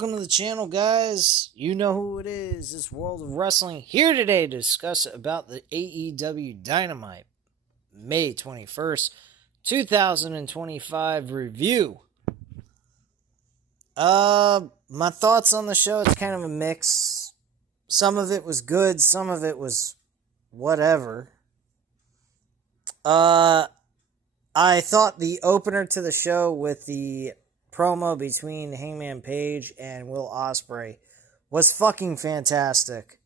Welcome to the channel, guys. You know who it is. This World of Wrestling here today to discuss about the AEW Dynamite May 21st, 2025 review. My thoughts on the show, it's kind of a mix. Some of it was good, some of it was whatever. I thought the opener to the show with the promo between Hangman Page and Will Osprey was fucking fantastic.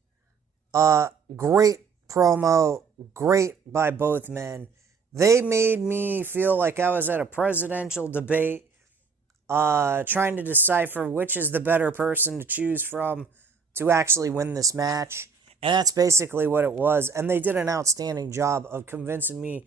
Great promo, great by both men. They made me feel like I was at a presidential debate, trying to decipher which is the better person to choose from to actually win this match. And that's basically what it was. And they did an outstanding job of convincing me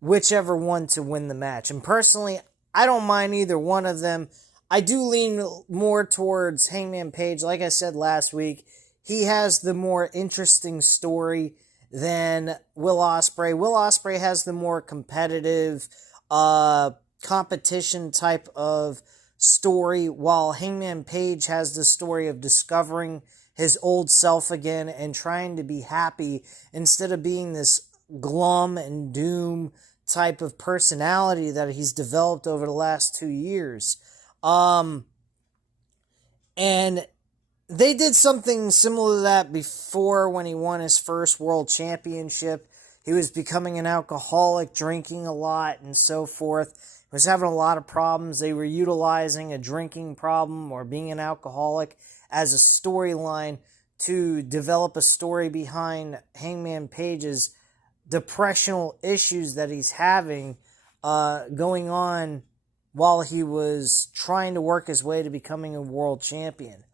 whichever one to win the match. And personally, I don't mind either one of them. I do lean more towards Hangman Page. Like I said last week, he has the more interesting story than Will Osprey. Will Osprey has the more competitive, competition type of story, while Hangman Page has the story of discovering his old self again and trying to be happy instead of being this glum and doom type of personality that he's developed over the last 2 years. And they did something similar to that before when he won his first world championship. He was becoming an alcoholic, drinking a lot, and so forth. He was having a lot of problems. They were utilizing a drinking problem or being an alcoholic as a storyline to develop a story behind Hangman Page's depressional issues that he's having going on while he was trying to work his way to becoming a world champion.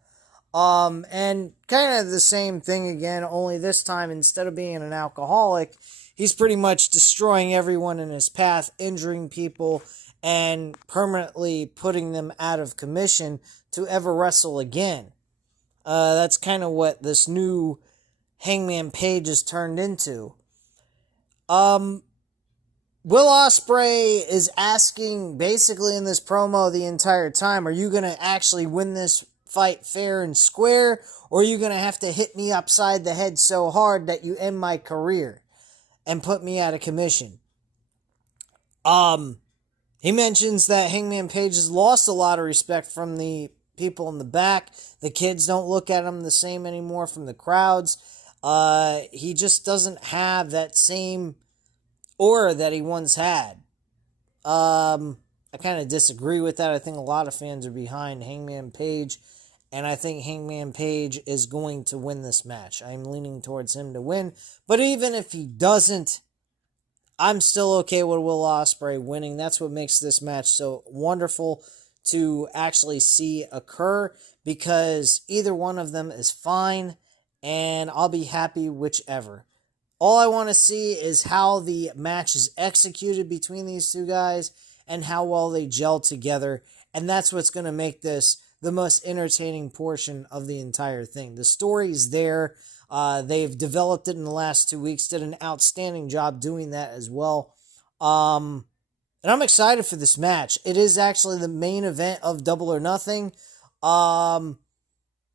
And kind of the same thing again, only this time, instead of being an alcoholic, he's pretty much destroying everyone in his path, injuring people, and permanently putting them out of commission to ever wrestle again. That's kind of what this new Hangman Page has turned into. Will Osprey is asking basically in this promo the entire time, are you going to actually win this fight fair and square, or are you going to have to hit me upside the head so hard that you end my career and put me out of commission? He mentions that Hangman Page has lost a lot of respect from the people in the back. The kids don't look at him the same anymore from the crowds. He just doesn't have that same aura that he once had. I kind of disagree with that. I think a lot of fans are behind Hangman Page, and I think Hangman Page is going to win this match. I'm leaning towards him to win, but even if he doesn't, I'm still okay with Will Osprey winning. That's what makes this match so wonderful to actually see occur, because either one of them is fine, and I'll be happy whichever. All I want to see is how the match is executed between these two guys and how well they gel together. And that's what's going to make this the most entertaining portion of the entire thing. The story is there. They've developed it in the last 2 weeks, did an outstanding job doing that as well. And I'm excited for this match. It is actually the main event of Double or Nothing.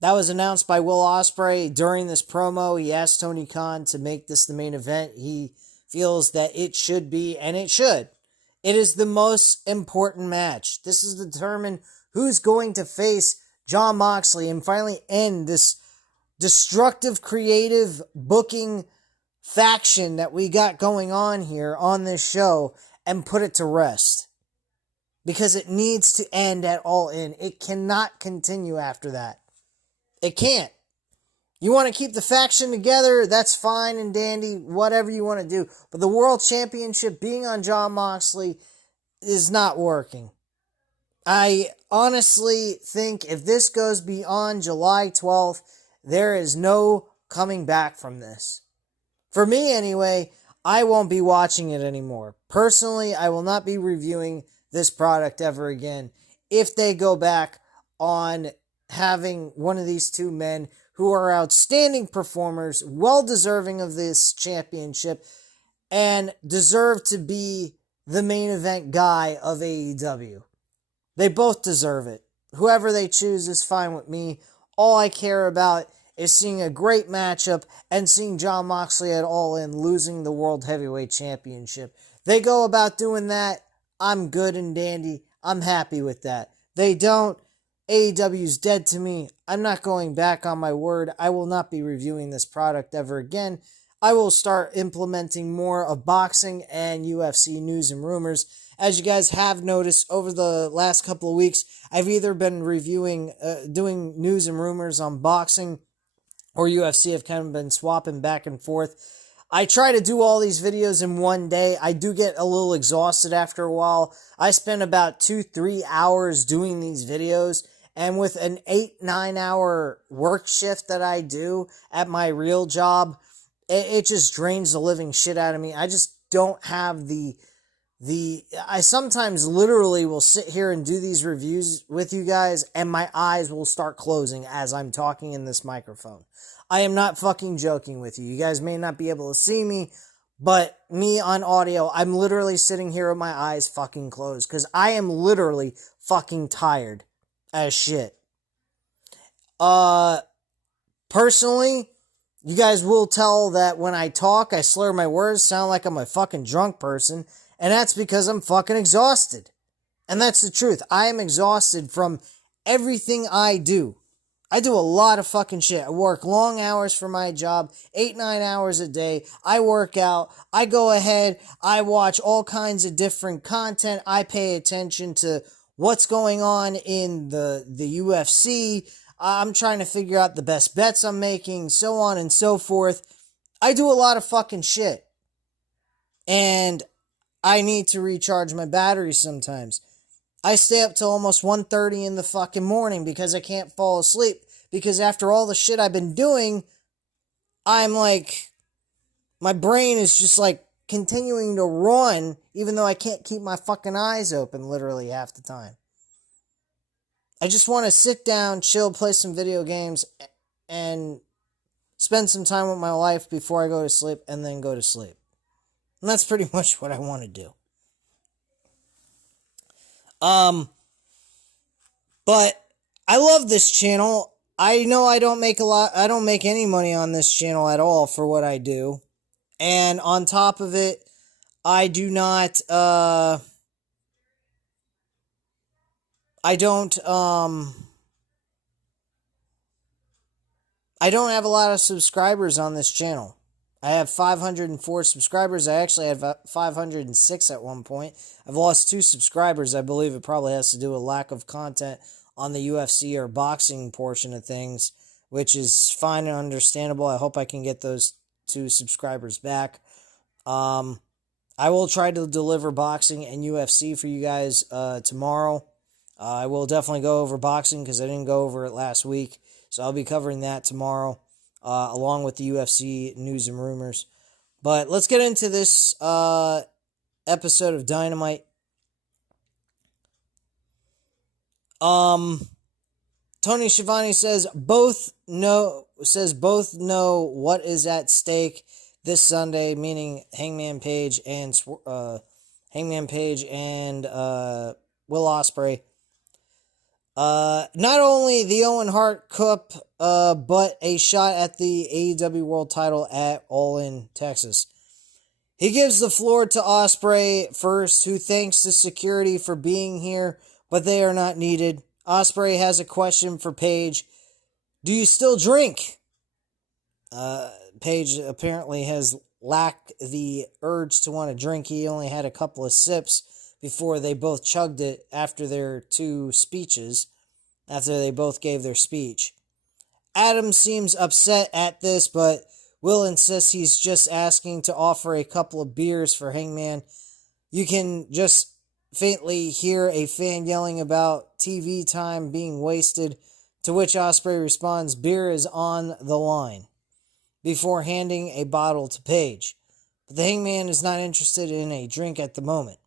That was announced by Will Osprey during this promo. He asked Tony Khan to make this the main event. He feels that it should be, and it should. It is the most important match. This is to determine who's going to face Jon Moxley and finally end this destructive, creative booking faction that we got going on here on this show and put it to rest. Because it needs to end at All In. It cannot continue after that. It can't. You want to keep the faction together, that's fine and dandy, whatever you want to do. But the World Championship being on Jon Moxley is not working. I honestly think if this goes beyond July 12th, there is no coming back from this. For me anyway, I won't be watching it anymore. Personally, I will not be reviewing this product ever again if they go back on having one of these two men who are outstanding performers, well deserving of this championship, and deserve to be the main event guy of AEW. They both deserve it. whoever they choose is fine with me. All I care about is seeing a great matchup and seeing Jon Moxley at All In losing the World Heavyweight Championship. They go about doing that, I'm good and dandy. I'm happy with that. They don't. AEW's dead to me. I'm not going back on my word. I will not be reviewing this product ever again. I will start implementing more of boxing and UFC news and rumors. As you guys have noticed over the last couple of weeks, I've either been doing news and rumors on boxing or UFC. Have kind of been swapping back and forth. I try to do all these videos in one day. I do get a little exhausted after a while. I spend about 2-3 hours doing these videos. And with an 8-9 hour work shift that I do at my real job, it just drains the living shit out of me. I just don't have I sometimes literally will sit here and do these reviews with you guys and my eyes will start closing as I'm talking in this microphone. I am not fucking joking with you. You guys may not be able to see me, but me on audio, I'm literally sitting here with my eyes fucking closed because I am literally fucking tired as shit. Personally, you guys will tell that when I talk, I slur my words, sound like I'm a fucking drunk person, and that's because I'm fucking exhausted. And that's the truth. I am exhausted from everything I do. I do a lot of fucking shit. I work long hours for my job, 8-9 hours a day. I work out. I go ahead. I watch all kinds of different content. I pay attention to what's going on in the UFC. I'm trying to figure out the best bets I'm making, so on and so forth. I do a lot of fucking shit. And I need to recharge my batteries sometimes. I stay up till almost 1:30 in the fucking morning because I can't fall asleep. Because after all the shit I've been doing, I'm like, my brain is just like continuing to run, even though I can't keep my fucking eyes open literally half the time. I just want to sit down, chill, play some video games, and spend some time with my life before I go to sleep, and then go to sleep. And that's pretty much what I want to do. But I love this channel. I know I don't make any money on this channel at all for what I do. And on top of it, I do not, I don't have a lot of subscribers on this channel. I have 504 subscribers. I actually had 506 at one point. I've lost 2 subscribers. I believe it probably has to do with lack of content on the UFC or boxing portion of things, which is fine and understandable. I hope I can get those 2 subscribers back. I will try to deliver boxing and UFC for you guys tomorrow. I will definitely go over boxing because I didn't go over it last week. So I'll be covering that tomorrow, along with the UFC news and rumors. But let's get into this episode of Dynamite. Tony Schiavone says both know what is at stake this Sunday, meaning Hangman Page and Will Osprey. Not only the Owen Hart Cup, but a shot at the AEW World Title at All In Texas. He gives the floor to Osprey first, who thanks the security for being here, but they are not needed. Osprey has a question for Page. Do you still drink? Page apparently has lacked the urge to want to drink. He only had a couple of sips before they both chugged it after their 2 speeches, after they both gave their speech. Adam seems upset at this, but Will insists he's just asking to offer a couple of beers for Hangman. You can just faintly hear a fan yelling about TV time being wasted, to which Osprey responds, "Beer is on the line," before handing a bottle to Page. But the Hangman is not interested in a drink at the moment.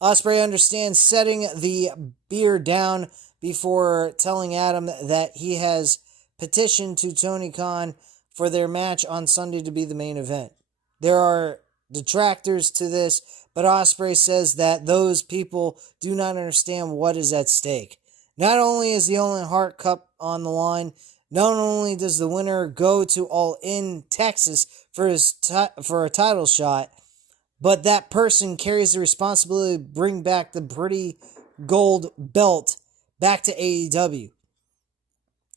Osprey understands setting the beer down before telling Adam that he has petitioned to Tony Khan for their match on Sunday to be the main event. There are detractors to this, but Osprey says that those people do not understand what is at stake. Not only is the Owen Hart Cup on the line, not only does the winner go to All In Texas for for a title shot, but that person carries the responsibility to bring back the pretty gold belt back to AEW.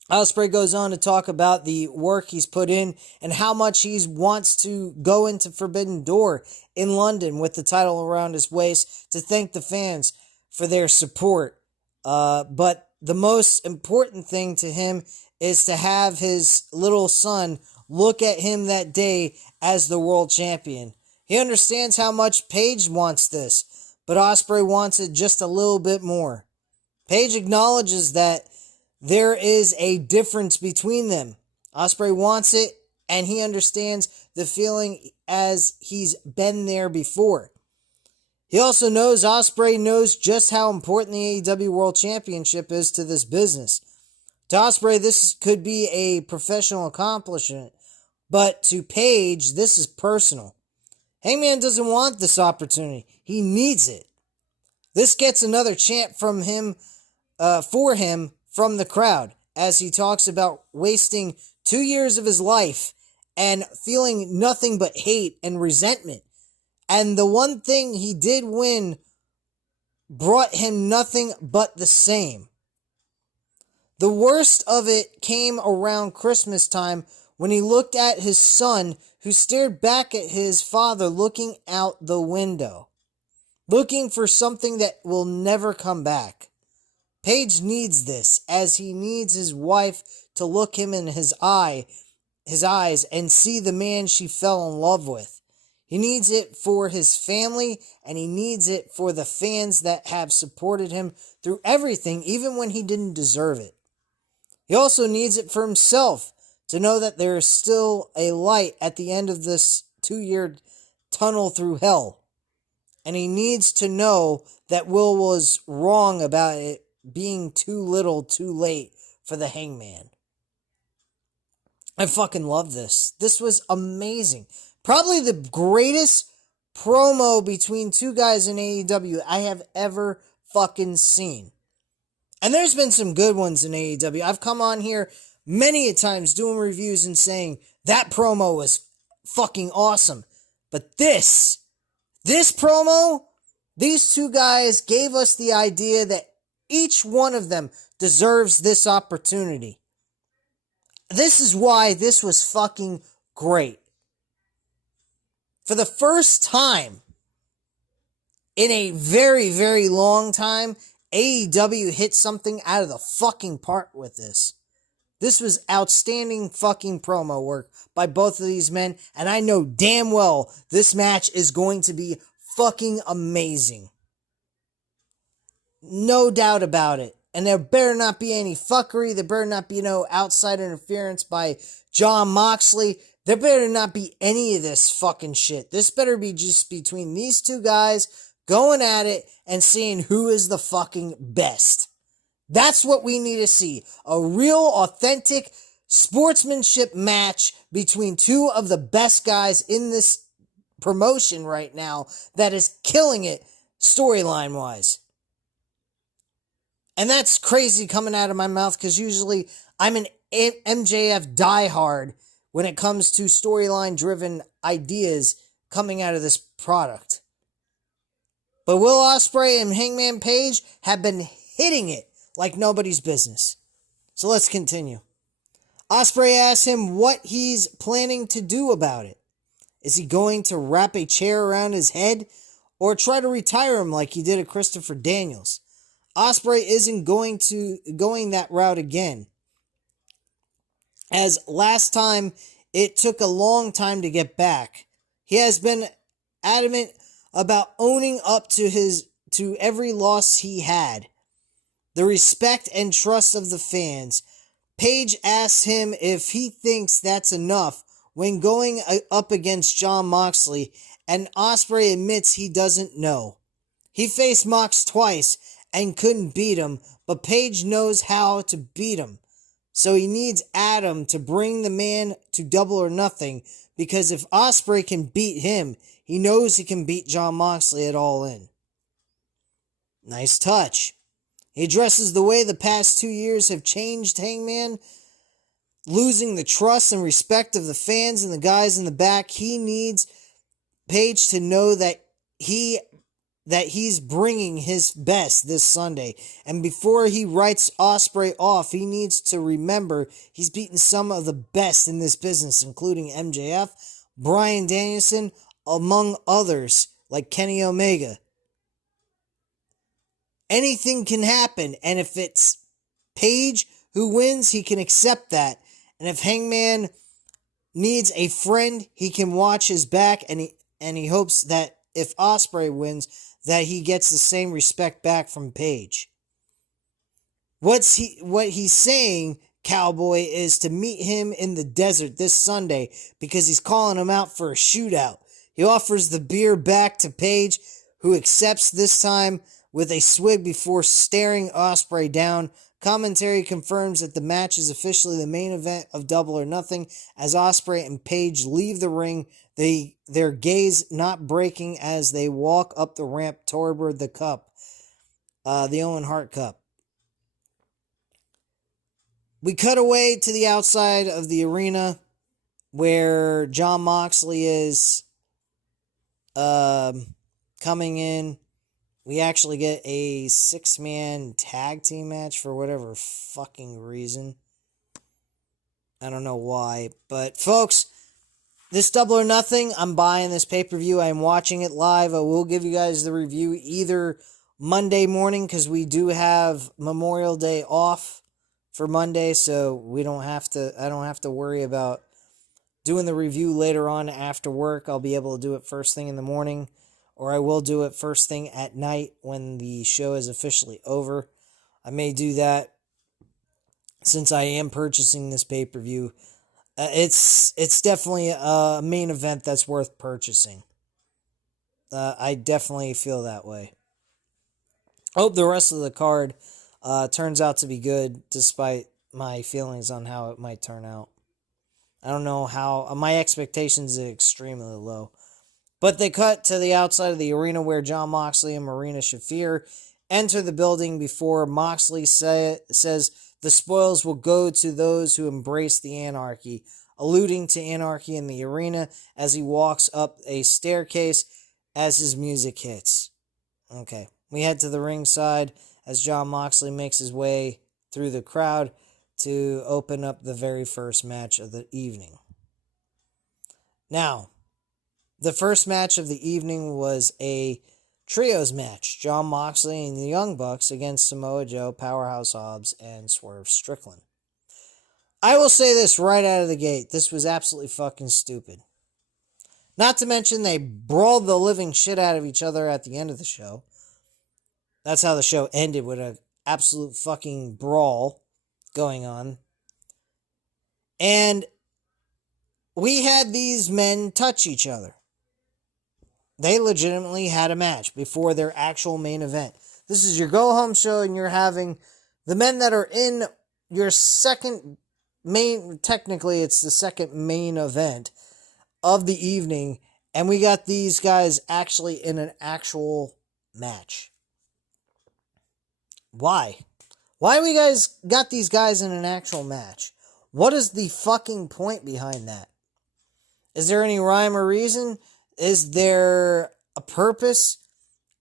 Osprey goes on to talk about the work he's put in and how much he wants to go into Forbidden Door in London with the title around his waist to thank the fans for their support. But the most important thing to him is to have his little son look at him that day as the world champion. He understands how much Paige wants this, but Osprey wants it just a little bit more. Paige acknowledges that there is a difference between them. Osprey wants it, and he understands the feeling as he's been there before. He also knows Osprey knows just how important the AEW World Championship is to this business. To Osprey, this could be a professional accomplishment, but to Paige, this is personal. Hangman doesn't want this opportunity. He needs it. This gets another chant from him, for him, from the crowd, as he talks about wasting 2 years of his life and feeling nothing but hate and resentment. And the one thing he did win brought him nothing but the same. The worst of it came around Christmas time when he looked at his son, who stared back at his father looking out the window, looking for something that will never come back. Paige needs this, as he needs his wife to look him in his eyes and see the man she fell in love with. He needs it for his family, and he needs it for the fans that have supported him through everything, even when he didn't deserve it. He also needs it for himself, to know that there is still a light at the end of this 2-year tunnel through hell. And he needs to know that Will was wrong about it being too little, too late for the Hangman. I fucking love this. This was amazing. Probably the greatest promo between two guys in AEW I have ever fucking seen. And there's been some good ones in AEW. I've come on here many a times doing reviews and saying that promo was fucking awesome. But this promo, these two guys gave us the idea that each one of them deserves this opportunity. This is why this was fucking great. For the first time in a very, very long time, AEW hit something out of the fucking park with this. This was outstanding fucking promo work by both of these men, and I know damn well this match is going to be fucking amazing. No doubt about it. And there better not be any fuckery. There better not be no outside interference by Jon Moxley. There better not be any of this fucking shit. This better be just between these two guys going at it and seeing who is the fucking best. That's what we need to see. A real, authentic sportsmanship match between two of the best guys in this promotion right now that is killing it storyline-wise. And that's crazy coming out of my mouth because usually I'm an MJF diehard when it comes to storyline-driven ideas coming out of this product. But Will Osprey and Hangman Page have been hitting it like nobody's business. So let's continue. Osprey asks him what he's planning to do about it. Is he going to wrap a chair around his head or try to retire him like he did at Christopher Daniels? Osprey isn't going that route again, as last time it took a long time to get back. He has been adamant about owning up to every loss he had. The respect and trust of the fans. Page asks him if he thinks that's enough when going up against Jon Moxley, and Osprey admits he doesn't know. He faced Mox twice and couldn't beat him, but Page knows how to beat him. So he needs Adam to bring the man to Double or Nothing, because if Osprey can beat him, he knows he can beat Jon Moxley at All In. Nice touch. He addresses the way the past 2 years have changed Hangman, losing the trust and respect of the fans and the guys in the back. He needs Page to know that he's bringing his best this Sunday. And before he writes Osprey off, he needs to remember he's beaten some of the best in this business, including MJF, Bryan Danielson, among others, like Kenny Omega. Anything can happen, and if it's Page who wins, he can accept that. And if Hangman needs a friend, he can watch his back, and he hopes that if Osprey wins, that he gets the same respect back from Page. What he's saying, Cowboy, is to meet him in the desert this Sunday because he's calling him out for a shootout. He offers the beer back to Page, who accepts this time with a swig before staring Osprey down. Commentary confirms that the match is officially the main event of Double or Nothing as Osprey and Page leave the ring, their gaze not breaking as they walk up the ramp toward the cup, the Owen Hart Cup. We cut away to the outside of the arena where Jon Moxley is coming in. We actually get a 6-man tag team match for whatever fucking reason. I don't know why. But, folks, this Double or Nothing, I'm buying this pay-per-view. I'm watching it live. I will give you guys the review either Monday morning, because we do have Memorial Day off for Monday, so I don't have to worry about doing the review later on after work. I'll be able to do it first thing in the morning. Or I will do it first thing at night when the show is officially over. I may do that since I am purchasing this pay-per-view. It's definitely a main event that's worth purchasing. I definitely feel that way. Hope the rest of the card turns out to be good, despite my feelings on how it might turn out. I don't know how. My expectations are extremely low. But they cut to the outside of the arena where Jon Moxley and Marina Shafir enter the building before Moxley says the spoils will go to those who embrace the anarchy, alluding to anarchy in the arena as he walks up a staircase as his music hits. Okay, we head to the ringside as Jon Moxley makes his way through the crowd to open up the very first match of the evening. Now, the first match of the evening was a trios match. Jon Moxley and the Young Bucks against Samoa Joe, Powerhouse Hobbs, and Swerve Strickland. I will say this right out of the gate. This was absolutely fucking stupid. Not to mention they brawled the living shit out of each other at the end of the show. That's how the show ended, with an absolute fucking brawl going on. And we had these men touch each other. They legitimately had a match before their actual main event. This is your go-home show, and you're having the men that are in your second main... Technically, it's the second main event of the evening, and we got these guys actually in an actual match. Why? Why we guys got these guys in an actual match? What is the fucking point behind that? Is there any rhyme or reason? Is there a purpose?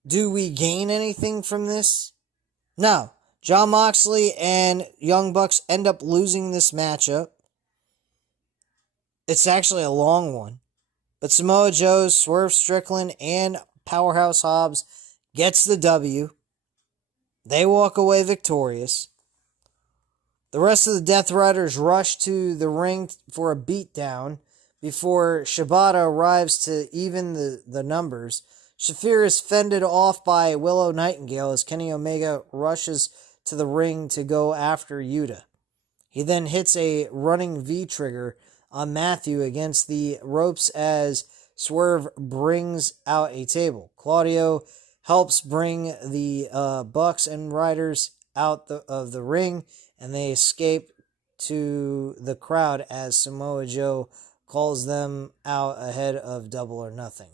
Do we gain anything from this? No. Jon Moxley and Young Bucks end up losing this matchup. It's actually a long one. But Samoa Joe, Swerve Strickland, and Powerhouse Hobbs gets the W. They walk away victorious. The rest of the Death Riders rush to the ring for a beatdown before Shibata arrives to even the numbers. Shafir is fended off by Willow Nightingale as Kenny Omega rushes to the ring to go after Yuta. He then hits a running V-trigger on Matthew against the ropes as Swerve brings out a table. Claudio helps bring the Bucks and Riders out of the ring, and they escape to the crowd as Samoa Joe calls them out ahead of Double or Nothing.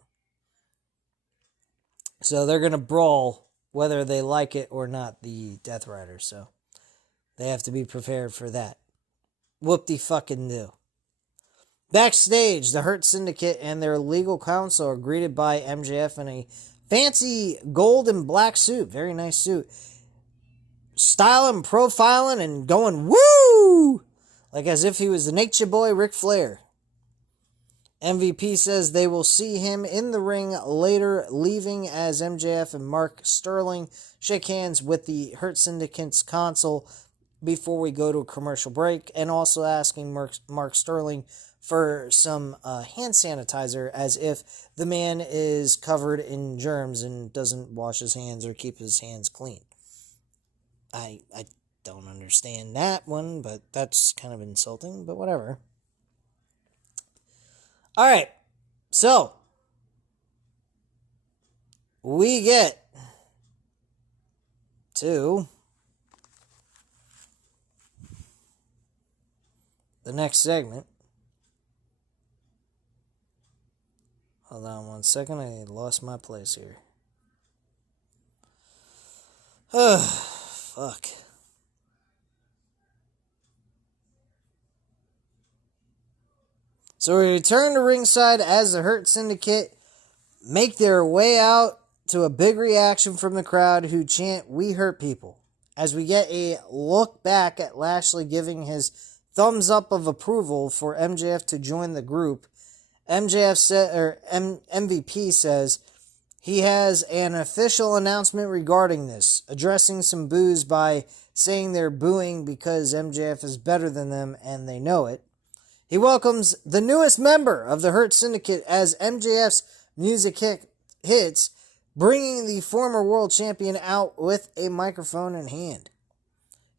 So they're going to brawl whether they like it or not, the Death Riders. So they have to be prepared for that. Whoop-de-fucking-do. Backstage, the Hurt Syndicate and their legal counsel are greeted by MJF in a fancy gold and black suit. Very nice suit. Styling, profiling, and going woo! Like as if he was the Nature Boy Ric Flair. MVP says they will see him in the ring later, leaving as MJF and Mark Sterling shake hands with the Hurt Syndicate's console before we go to a commercial break, and also asking Mark Sterling for some hand sanitizer, as if the man is covered in germs and doesn't wash his hands or keep his hands clean. I don't understand that one, but that's kind of insulting, but whatever. Alright, so we get to the next segment. Hold on one second, I lost my place here. Fuck. So we return to ringside as the Hurt Syndicate make their way out to a big reaction from the crowd who chant, "We hurt people," as we get a look back at Lashley giving his thumbs up of approval for MJF to join the group. MVP says he has an official announcement regarding this, addressing some boos by saying they're booing because MJF is better than them and they know it. He welcomes the newest member of the Hurt Syndicate as MJF's music hits, bringing the former world champion out with a microphone in hand.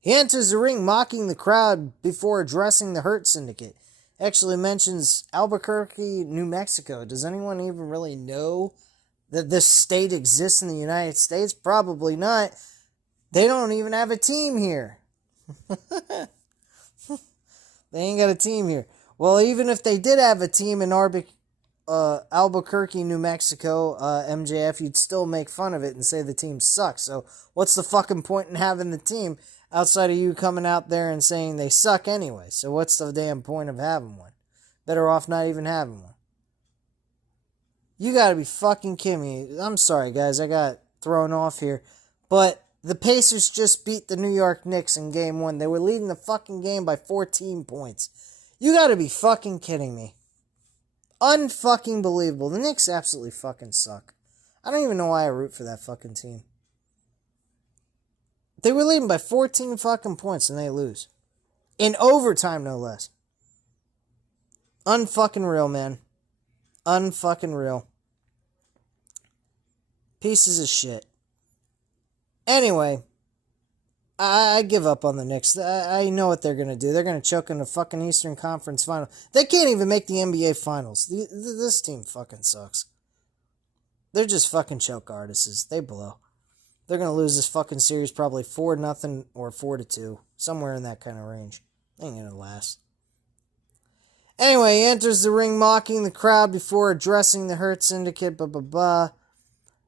He enters the ring mocking the crowd before addressing the Hurt Syndicate. Actually mentions Albuquerque, New Mexico. Does anyone even really know that this state exists in the United States? Probably not. They don't even have a team here. They ain't got a team here. Well, even if they did have a team in Albuquerque, New Mexico, MJF, you'd still make fun of it and say the team sucks. So what's the fucking point in having the team outside of you coming out there and saying they suck anyway? So what's the damn point of having one? Better off not even having one. You gotta be fucking kidding me. I'm sorry, guys. I got thrown off here. But the Pacers just beat the New York Knicks in Game 1. They were leading the fucking game by 14 points. You gotta be fucking kidding me. Unfucking believable. The Knicks absolutely fucking suck. I don't even know why I root for that fucking team. They were leading by 14 fucking points and they lose. In overtime, no less. Unfucking real, man. Unfucking real. Pieces of shit. Anyway, I give up on the Knicks. I know what they're going to do. They're going to choke in the fucking Eastern Conference Final. They can't even make the NBA Finals. This team fucking sucks. They're just fucking choke artists. They blow. They're going to lose this fucking series probably 4-0 or 4-2. Somewhere in that kind of range. Ain't going to last. Anyway, he enters the ring mocking the crowd before addressing the Hurt Syndicate.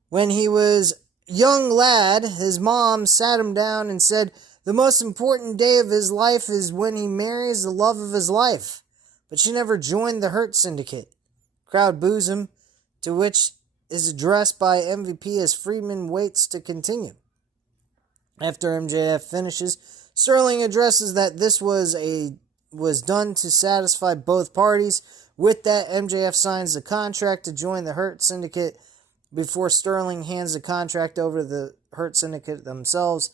When he was young lad, his mom sat him down and said, the most important day of his life is when he marries the love of his life. But she never joined the Hurt Syndicate. Crowd boos him, to which is addressed by MVP as Friedman waits to continue. After MJF finishes, Sterling addresses that this was done to satisfy both parties. With that, MJF signs the contract to join the Hurt Syndicate before Sterling hands the contract over to the Hurt Syndicate themselves.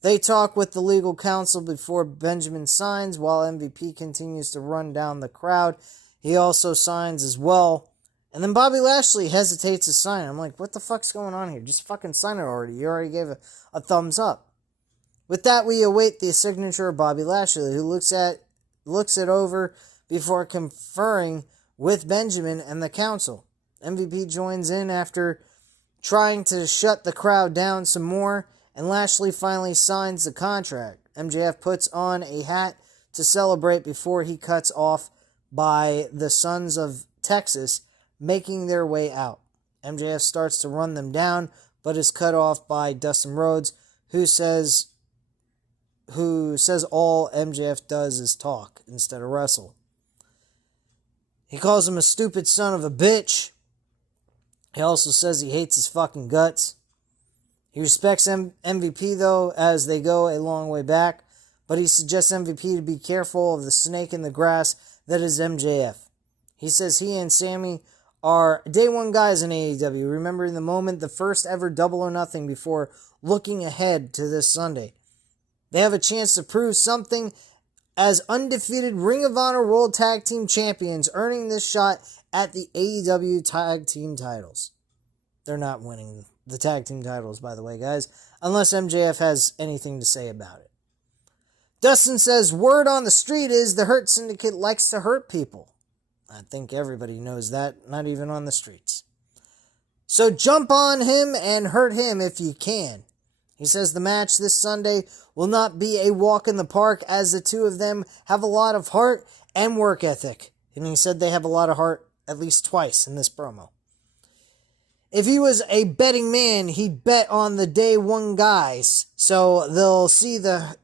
They talk with the legal counsel before Benjamin signs, while MVP continues to run down the crowd. He also signs as well. And then Bobby Lashley hesitates to sign. I'm like, what the fuck's going on here? Just fucking sign it already. You already gave a thumbs up. With that, we await the signature of Bobby Lashley, who looks it over before conferring with Benjamin and the council. MVP joins in after trying to shut the crowd down some more, and Lashley finally signs the contract. MJF puts on a hat to celebrate before he cuts off by the Sons of Texas, making their way out. MJF starts to run them down, but is cut off by Dustin Rhodes, who says all MJF does is talk instead of wrestle. He calls him a stupid son of a bitch. He also says he hates his fucking guts. He respects MVP, though, as they go a long way back, but he suggests MVP to be careful of the snake in the grass that is MJF. He says he and Sammy are day one guys in AEW, remembering the moment, the first ever Double or Nothing, before looking ahead to this Sunday. They have a chance to prove something as undefeated Ring of Honor World Tag Team Champions, earning this shot at the AEW Tag Team titles. They're not winning the tag team titles, by the way, guys, unless MJF has anything to say about it. Dustin says, word on the street is the Hurt Syndicate likes to hurt people. I think everybody knows that, not even on the streets. So jump on him and hurt him if you can. He says the match this Sunday will not be a walk in the park, as the two of them have a lot of heart and work ethic. And he said they have a lot of heart at least twice in this promo. If he was a betting man, he'd bet on the day one guys, so they'll see the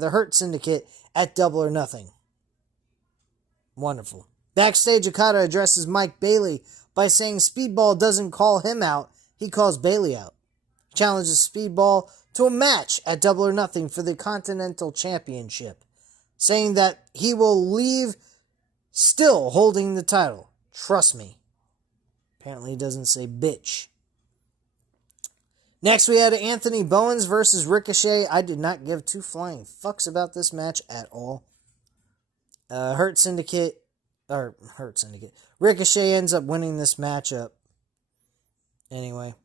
Hurt Syndicate at Double or Nothing. Wonderful. Backstage, Okada addresses Mike Bailey by saying Speedball doesn't call him out, he calls Bailey out. He challenges Speedball to a match at Double or Nothing for the Continental Championship, saying that he will leave still holding the title. Trust me. Apparently he doesn't say bitch. Next we had Anthony Bowens versus Ricochet. I did not give two flying fucks about this match at all. Hurt Syndicate. Ricochet ends up winning this matchup. Anyway.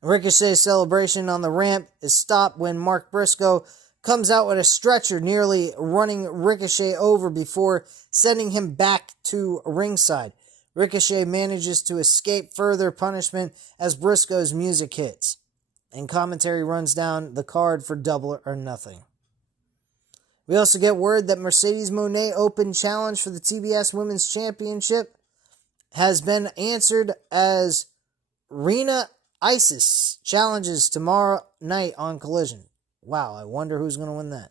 Ricochet's celebration on the ramp is stopped when Mark Briscoe comes out with a stretcher, nearly running Ricochet over before sending him back to ringside. Ricochet manages to escape further punishment as Briscoe's music hits, and commentary runs down the card for Double or Nothing. We also get word that Mercedes Moné Open Challenge for the TBS Women's Championship has been answered as Rena Isis challenges tomorrow night on Collision. Wow, I wonder who's going to win that.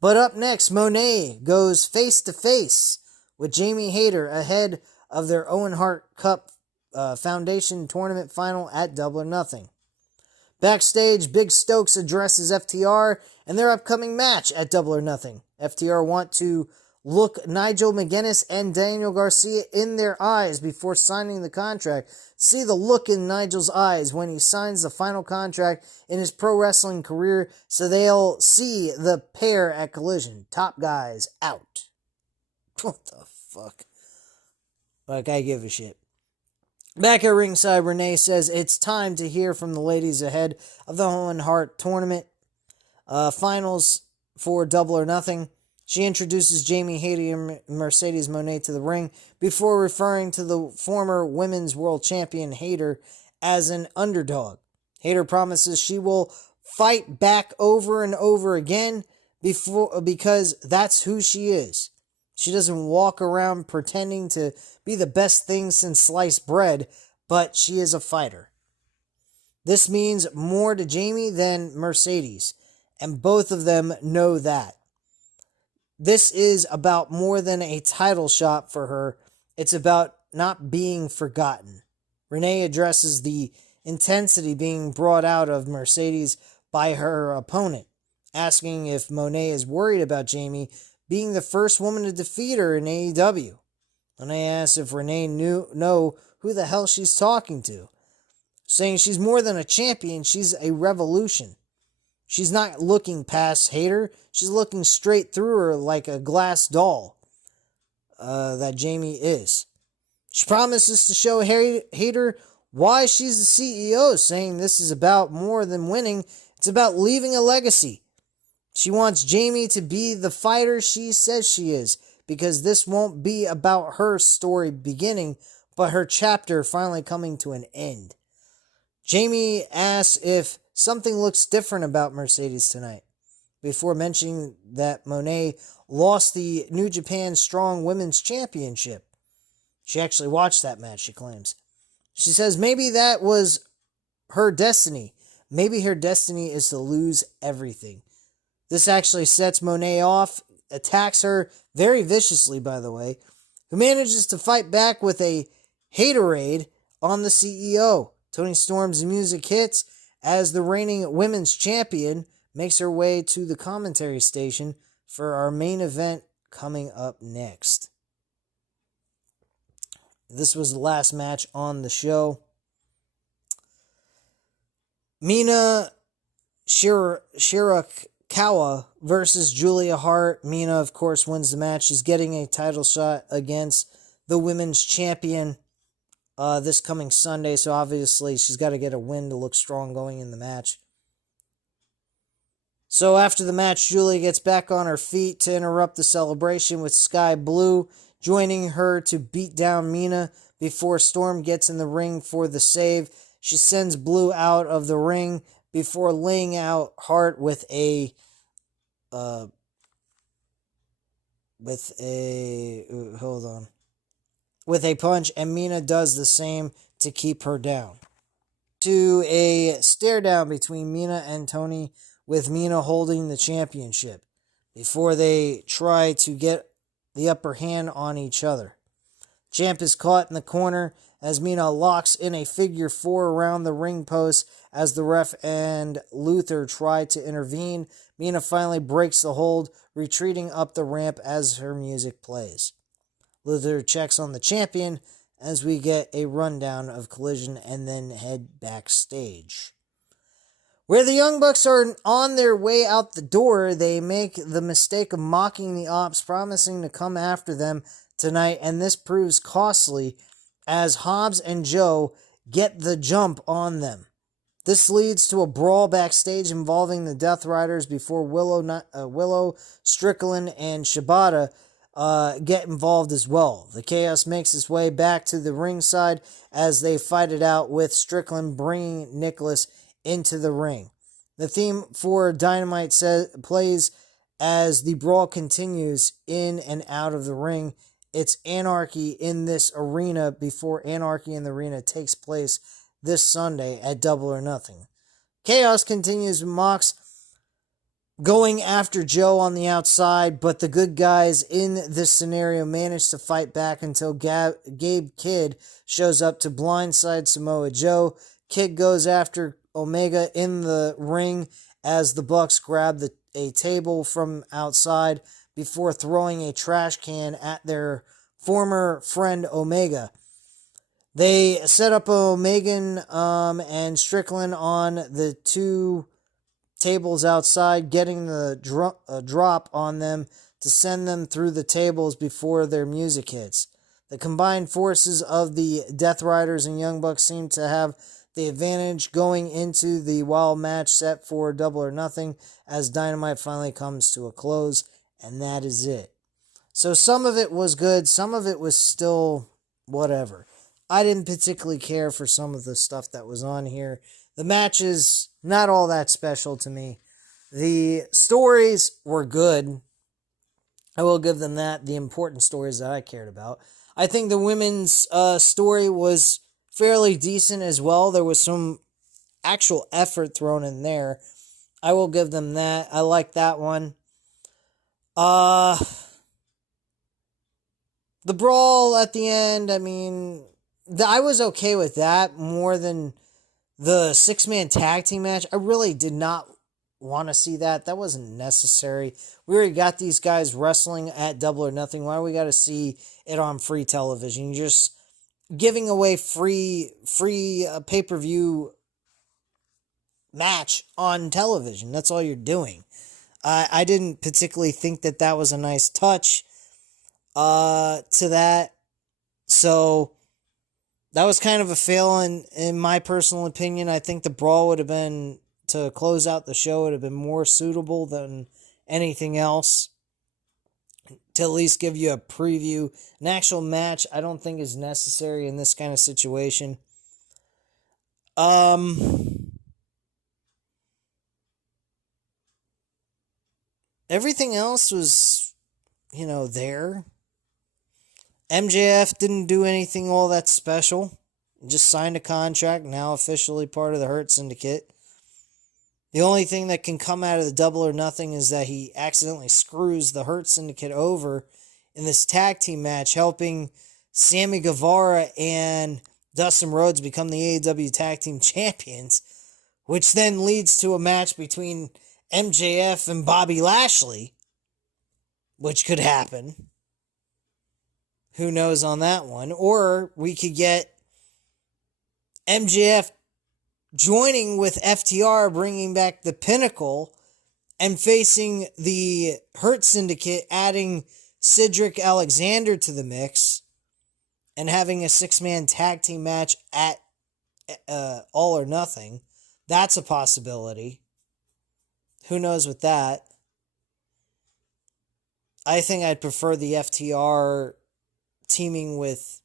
But up next, Moné goes face-to-face with Jamie Hayter ahead of their Owen Hart Cup Foundation Tournament Final at Double or Nothing. Backstage, Big Stokes addresses FTR and their upcoming match at Double or Nothing. FTR want to look Nigel McGuinness and Daniel Garcia in their eyes before signing the contract. See the look in Nigel's eyes when he signs the final contract in his pro wrestling career, so they'll see the pair at Collision. Top guys out. What the fuck? Like, I give a shit. Back at ringside, Renee says it's time to hear from the ladies ahead of the Owen Hart Tournament finals for Double or Nothing. She introduces Jamie Hayter and Mercedes Moné to the ring before referring to the former Women's World Champion Hayter as an underdog. Hayter promises she will fight back over and over again because that's who she is. She doesn't walk around pretending to be the best thing since sliced bread, but she is a fighter. This means more to Jamie than Mercedes, and both of them know that. This is about more than a title shot for her. It's about not being forgotten. Renee addresses the intensity being brought out of Mercedes by her opponent, asking if Moné is worried about Jamie being the first woman to defeat her in AEW. Moné asks if Renee know who the hell she's talking to, saying she's more than a champion, she's a revolution. She's not looking past Hayter, she's looking straight through her like a glass doll that Jamie is. She promises to show Hayter why she's the CEO, saying this is about more than winning, it's about leaving a legacy. She wants Jamie to be the fighter she says she is, because this won't be about her story beginning, but her chapter finally coming to an end. Jamie asks if something looks different about Mercedes tonight, before mentioning that Moné lost the New Japan Strong Women's Championship. She actually watched that match, she claims. She says maybe that was her destiny. Maybe her destiny is to lose everything. This actually sets Monet off, attacks her very viciously, by the way, who manages to fight back with a haterade on the CEO. Toni Storm's music hits as the reigning women's champion makes her way to the commentary station for our main event coming up next. This was the last match on the show. Mina Shirakawa versus Julia Hart. Mina, of course, wins the match. She's getting a title shot against the women's champion this coming Sunday. So obviously she's got to get a win to look strong going in the match. So after the match, Julia gets back on her feet to interrupt the celebration with Sky Blue joining her to beat down Mina before Storm gets in the ring for the save. She sends Blue out of the ring before laying out Hart with a punch, and Mina does the same to keep her down. To a stare down between Mina and Toni, with Mina holding the championship before they try to get the upper hand on each other. Champ is caught in the corner as Mina locks in a figure four around the ring post as the ref and Luther try to intervene. Mina finally breaks the hold, retreating up the ramp as her music plays. Luther checks on the champion as we get a rundown of Collision and then head backstage. Where the Young Bucks are on their way out the door, they make the mistake of mocking the Ops, promising to come after them tonight, and this proves costly as Hobbs and Joe get the jump on them. This leads to a brawl backstage involving the Death Riders before Willow, Strickland, and Shibata get involved as well. The Chaos makes its way back to the ringside as they fight it out with Strickland bringing Nicholas into the ring. The theme for Dynamite plays as the brawl continues in and out of the ring. It's anarchy in this arena before Anarchy in the Arena takes place this Sunday at Double or Nothing. Chaos continues with Mox going after Joe on the outside, but the good guys in this scenario manage to fight back until Gabe Kidd shows up to blindside Samoa Joe. Kidd goes after Omega in the ring as the Bucks grab a table from outside before throwing a trash can at their former friend Omega. They set up Omega and Strickland on the two tables outside, getting the drop on them to send them through the tables before their music hits. The combined forces of the Death Riders and Young Bucks seem to have the advantage going into the wild match set for Double or Nothing as Dynamite finally comes to a close, and that is it. So some of it was good, some of it was still whatever. I didn't particularly care for some of the stuff that was on here. The matches, not all that special to me. The stories were good. I will give them that, the important stories that I cared about. I think the women's story was fairly decent as well. There was some actual effort thrown in there. I will give them that. I like that one. The brawl at the end, I mean, I was okay with that more than the 6-man tag team match. I really did not want to see that. That wasn't necessary. We already got these guys wrestling at Double or Nothing. Why do we got to see it on free television? You're just giving away free pay-per-view match on television. That's all you're doing. I didn't particularly think that was a nice touch to that. So that was kind of a fail in my personal opinion. I think the brawl would have been, to close out the show, would have been more suitable than anything else. To at least give you a preview. An actual match, I don't think is necessary in this kind of situation. Everything else was, there. MJF didn't do anything all that special. just signed a contract, now officially part of the Hurt Syndicate. The only thing that can come out of the Double or Nothing is that he accidentally screws the Hurt Syndicate over in this tag team match, helping Sammy Guevara and Dustin Rhodes become the AEW Tag Team Champions, which then leads to a match between MJF and Bobby Lashley, which could happen. Who knows on that one? Or we could get MJF joining with FTR, bringing back the Pinnacle, and facing the Hurt Syndicate, adding Cedric Alexander to the mix, and having a 6-man tag team match at All or Nothing. That's a possibility. Who knows with that? I think I'd prefer the FTR teaming with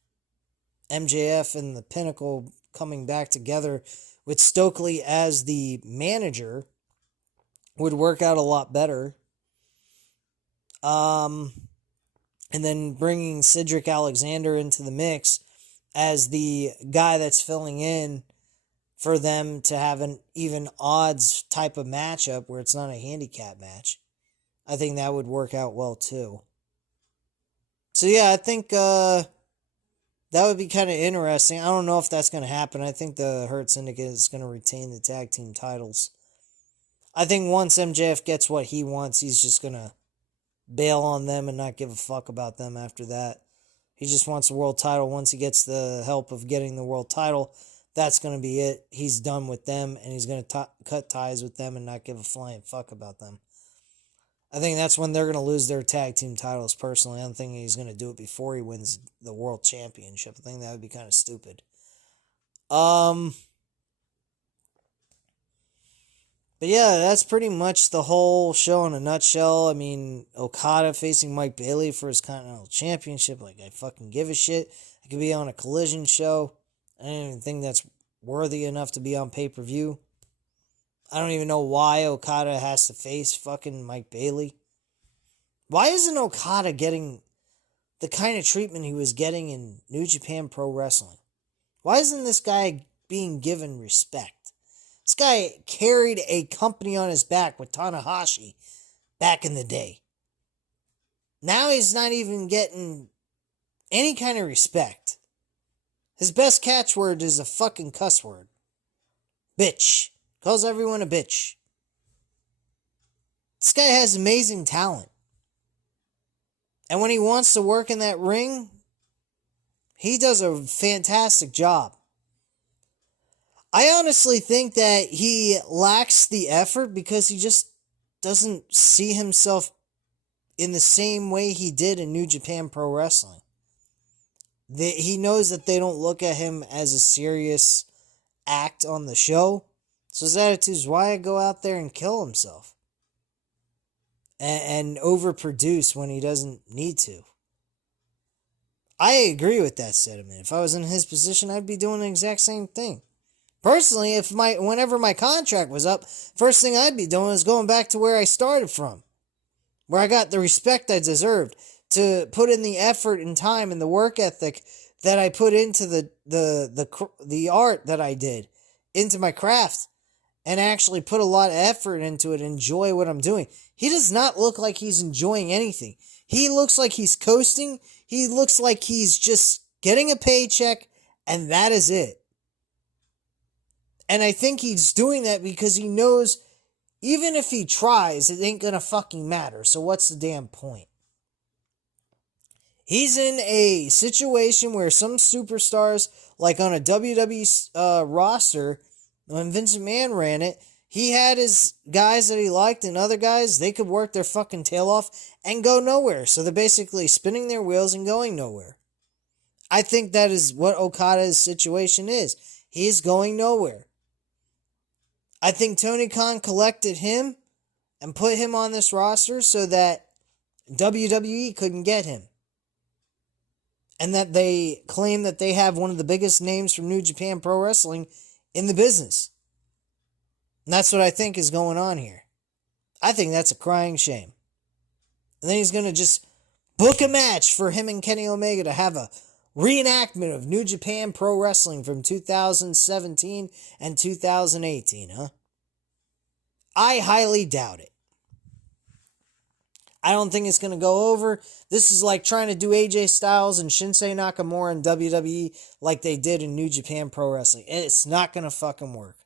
MJF and the Pinnacle coming back together with Stokely as the manager would work out a lot better. And then bringing Cedric Alexander into the mix as the guy that's filling in for them to have an even odds type of matchup where it's not a handicap match. I think that would work out well too. So yeah, I think that would be kind of interesting. I don't know if that's going to happen. I think the Hurt Syndicate is going to retain the tag team titles. I think once MJF gets what he wants, he's just going to bail on them and not give a fuck about them after that. He just wants the world title. Once he gets the help of getting the world title, that's going to be it. He's done with them, and he's going to cut ties with them and not give a flying fuck about them. I think that's when they're going to lose their tag team titles, personally. I don't think he's going to do it before he wins the world championship. I think that would be kind of stupid. But yeah, that's pretty much the whole show in a nutshell. I mean, Okada facing Mike Bailey for his Continental Championship. Like, I fucking give a shit. It could be on a Collision show. I don't even think that's worthy enough to be on pay-per-view. I don't even know why Okada has to face fucking Mike Bailey. Why isn't Okada getting the kind of treatment he was getting in New Japan Pro Wrestling? Why isn't this guy being given respect? This guy carried a company on his back with Tanahashi back in the day. Now he's not even getting any kind of respect. His best catchword is a fucking cuss word. Bitch. Calls everyone a bitch. This guy has amazing talent. And when he wants to work in that ring, he does a fantastic job. I honestly think that he lacks the effort because he just doesn't see himself in the same way he did in New Japan Pro Wrestling. He knows that they don't look at him as a serious act on the show. So his attitude is, why go out there and kill himself? And overproduce when he doesn't need to. I agree with that sentiment. If I was in his position, I'd be doing the exact same thing. Personally, whenever my contract was up, first thing I'd be doing is going back to where I started from. Where I got the respect I deserved. To put in the effort and time and the work ethic that I put into the art that I did. Into my craft. And actually put a lot of effort into it. Enjoy what I'm doing. He does not look like he's enjoying anything. He looks like he's coasting. He looks like he's just getting a paycheck. And that is it. And I think he's doing that because he knows even if he tries, it ain't gonna fucking matter. So what's the damn point? He's in a situation where some superstars, like on a WWE roster, when Vince McMahon ran it, he had his guys that he liked and other guys, they could work their fucking tail off and go nowhere. So they're basically spinning their wheels and going nowhere. I think that is what Okada's situation is. He's going nowhere. I think Tony Khan collected him and put him on this roster so that WWE couldn't get him. And that they claim that they have one of the biggest names from New Japan Pro Wrestling in the business. And that's what I think is going on here. I think that's a crying shame. And then he's going to just book a match for him and Kenny Omega to have a reenactment of New Japan Pro Wrestling from 2017 and 2018, huh? I highly doubt it. I don't think it's going to go over. This is like trying to do AJ Styles and Shinsuke Nakamura in WWE like they did in New Japan Pro Wrestling. It's not going to fucking work.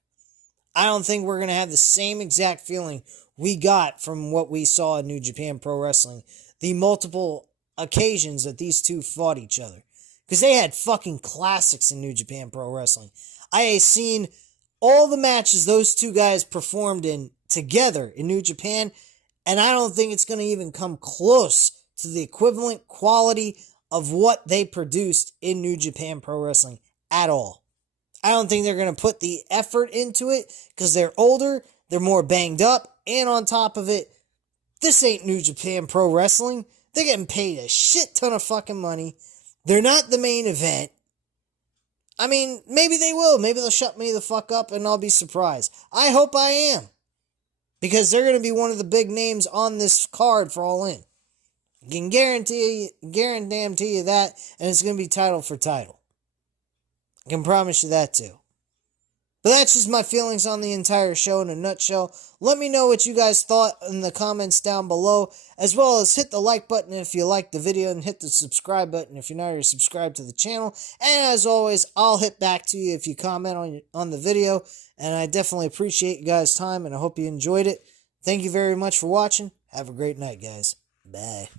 I don't think we're going to have the same exact feeling we got from what we saw in New Japan Pro Wrestling. The multiple occasions that these two fought each other. Because they had fucking classics in New Japan Pro Wrestling. I have seen all the matches those two guys performed in together in New Japan, and I don't think it's going to even come close to the equivalent quality of what they produced in New Japan Pro Wrestling at all. I don't think they're going to put the effort into it because they're older, they're more banged up, and on top of it, this ain't New Japan Pro Wrestling. They're getting paid a shit ton of fucking money. They're not the main event. I mean, maybe they will. Maybe they'll shut me the fuck up and I'll be surprised. I hope I am. Because they're going to be one of the big names on this card for All In. I can guarantee you that, and it's going to be title for title. I can promise you that too. But that's just my feelings on the entire show in a nutshell. Let me know what you guys thought in the comments down below, as well as hit the like button if you liked the video and hit the subscribe button if you're not already subscribed to the channel. And as always, I'll hit back to you if you comment on the video, and I definitely appreciate you guys' time, and I hope you enjoyed it. Thank you very much for watching. Have a great night, guys. Bye.